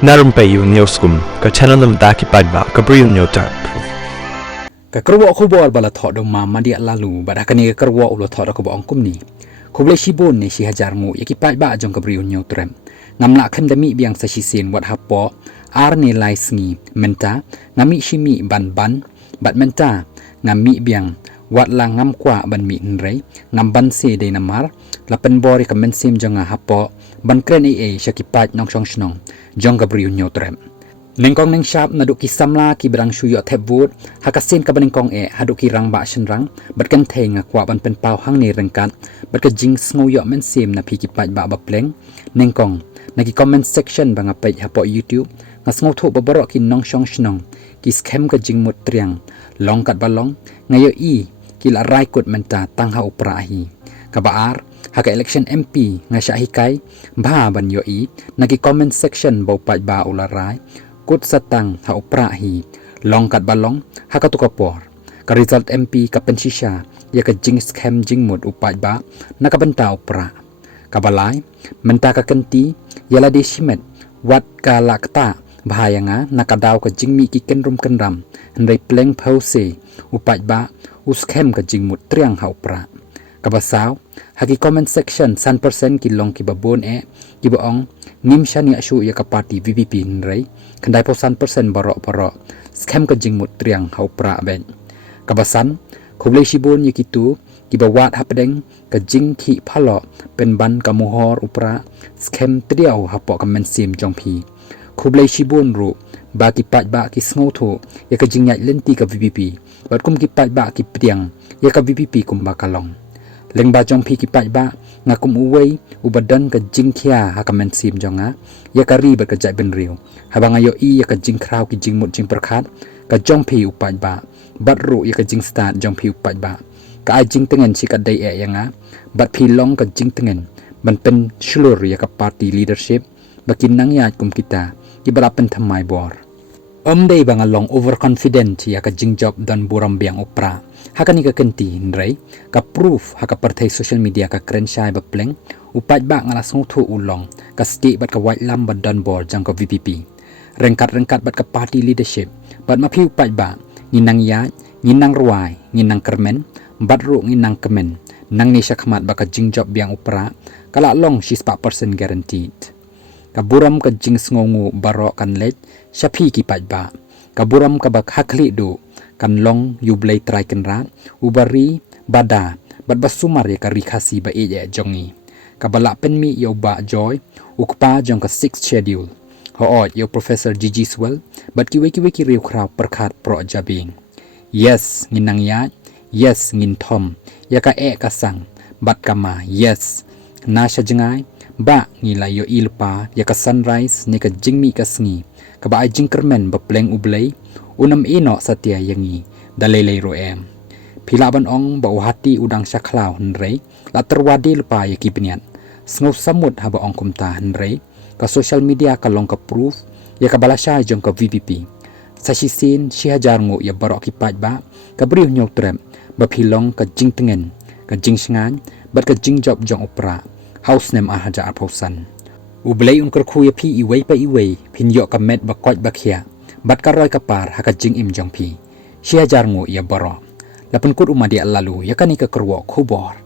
Narum payu nioskum ka chananam daki padba ka briu nyotar. Ka kerwa aku bol bala thok do ma madia lalu bada kani ka kerwa ulo thok do ko ba ongkum ni. Ko ble shibon ni si hajar mu yaki padba jong ka briu nyotrem. Ngamla khem dami biang sa sisen wat hapo ar ni lai sngi menta ngami shimi ban bat menta ngami biang wat la ngam kwa ban mi nrei ngam ban se de namar la pen bori ka men sim jonga hapo ban kren e shakipat nong song snong jong ka briu nyotrem. Nengkong neng sharp na duki samla ki berang shuyo tebut hakasin ka banengkong haduki rang ba shenrang berkan theng kwa ban pen pau hang ni rengkat berka jing sngoyo men sim na piki pat ba pleng nengkong nagi comment section banga page hapo YouTube ngasngo thu babarok ki nong shong shnong ki scam ka jing mut triang long kat balong ngayo ki la rai kut menta tang ha upra hi ka baar haka election MP ngasha hikai ba ban yo nagi comment section bo pat ba ularai kut satang ha upra hi long kat balong haka tukapor ka result MP ka pensisha ya ka jing scam jing mut upat ba nakabenta upra kabalai menta ka kenti yala de shimet wat ka lakta bahayanga nakadaw ka jing mi ki kenrum kenram hendai pleng pause upat ba scam ka jing mut triang ha upra kabasaw haki comment section 100% ki long ki babon ki baong nim shani ashu ya ka party VVP nrei kandai po 100% barok scam ka jing mut triang ha upra ben kabasan khoble shibon ye kitu ki bawat hapdeng ka jing khi phalo pen ban ka mohor upra scam triaw hapo ka men sim jong phi khoble shibon ru ba ki pat ba ki sngo tho ya ka jing nyai lenti ka VVP bat kum ki pat ba ki priang ya ka VVP kum ba kalong leng ba jong phi ki pat ba ngakum uwei ubadan ka jing khia ha ka men sim jonga ya ka ri ba ka jai ben riu habang ayo ya ka jing kraw ki jing mut jing perkhat ka jong phi upat ba bat ru ya ka jing start jong phi upat ba ka ai jing tengen si ka dai yanga bat phi long ka jing tengen ban pen shlur ya ka party leadership bakin nang ya kum kita ki barapen thamai bor dei bang along overconfident ya ka jing job dan buram biang upra hakani ka kenti nrei ka proof haka parthai social media ka kren shai ba pleng upat ba ngala song thu ulong ka sti bat ka white lam ban dan bor jang ka VPP rengkat bat ka party leadership bat ma phi upat ba nginang ya nginang ruai nginang kermen bat ru nginang kemen nang ni shakhmat ba ka jing job biang upra kala long shi 4% guaranteed kaburam ka jing sngongu baro kan let shapi ki pat ba kaburam ka bak hakli do kan long yublay try kan rat ubari bada bat basumar ya ka rikhasi ba jongi kabala pen mi yo ba joy ukpa jong ka 6th schedule ho yo professor Gigi Swell bat ki weki riu khrau perkhat pro jabing yes nginang ya yes ngin thom ya ka ka sang bat kama yes na sha jangai ba ngilay yo ilpa ya ka sunrise ni ka jingmi ka sngi ka ba jing kermen ba pleng ublay unam ino satya yangi dalelay ro philaban ong ba hati udang shaklaw nrei la terwadi lupa ya kibniat sngo samut haba ong kumta nrei ka social media ka long ka proof ya ka balasha jong ka VPP sa sisin si hajar ngo ya barok ki pat ba ka briu nyok trem ba philong ka jing tengen ka jing sngan bat ka jing job jong opera house name ahaja apausan ublay unkar khuya phi iwei pa iwei phin yo ka met ba kwat ba khia bat ka roi ka par haka jing im jong phi sia jar ngo ya baro lapun kut umadi lalu ya kani ka kerwo khubor